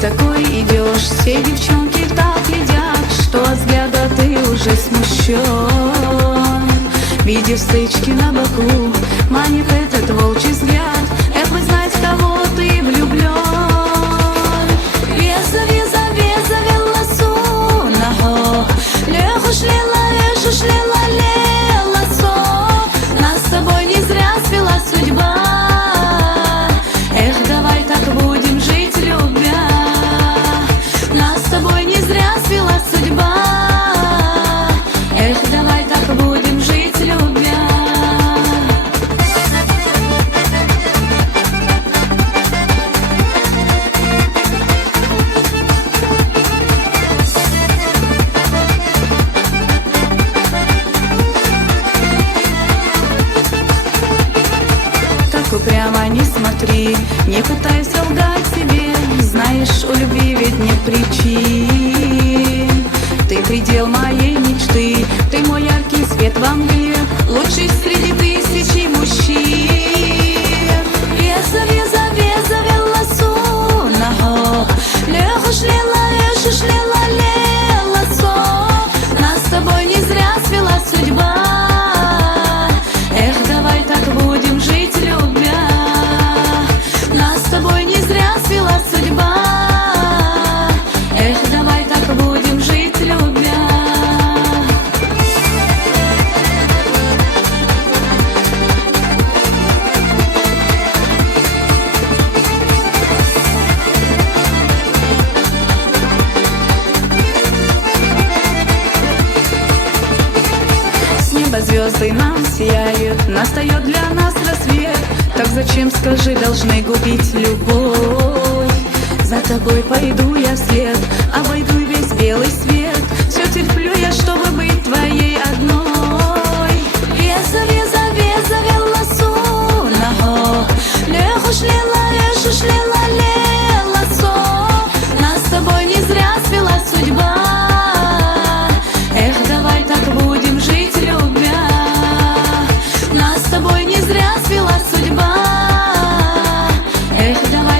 такой идешь, все девчонки так глядят, что от взгляда ты уже смущен. Видя стычки на боку, манит этот волчий взгляд. Эх, вы знать, в кого ты влюблен. Веза, веза, веза, велосу наго, леху шлела, лешу шлела, леласо. Нас с тобой не зря свела судьба. Эх, давай так будем жить, любя. Нас с тобой не зря свела судьба. Эх, давай так будем жить, любя. Так упрямо не смотри, не пытайся лгать себе. Знаешь, у любви ведь нет причин. Ты предел моей мечты, ты мой яркий свет во мгле, лучший среди тысячи мужчин. Веза, веза, веза, велосу наго, леху шлела, лешу шлела, леласо. Нас с тобой не зря свела судьба. Эх, давай так будем жить, любя. Нас с тобой не зря свела судьба. Эх, давай так будем жить, любя. С неба звезды нам сияют, настает для нас рассвет. Так зачем, скажи, должны губить любовь? За тобой пойду я вслед, обойду весь белый свет. Все терплю я, чтобы быть твоей одной. Веза, веза, веза, велосу наго, леху шлела, лешу шлела, леласо. Нас с тобой не зря свела судьба. Эх, давай так будем жить, любя. Нас с тобой не зря свела судьба. Эх, давай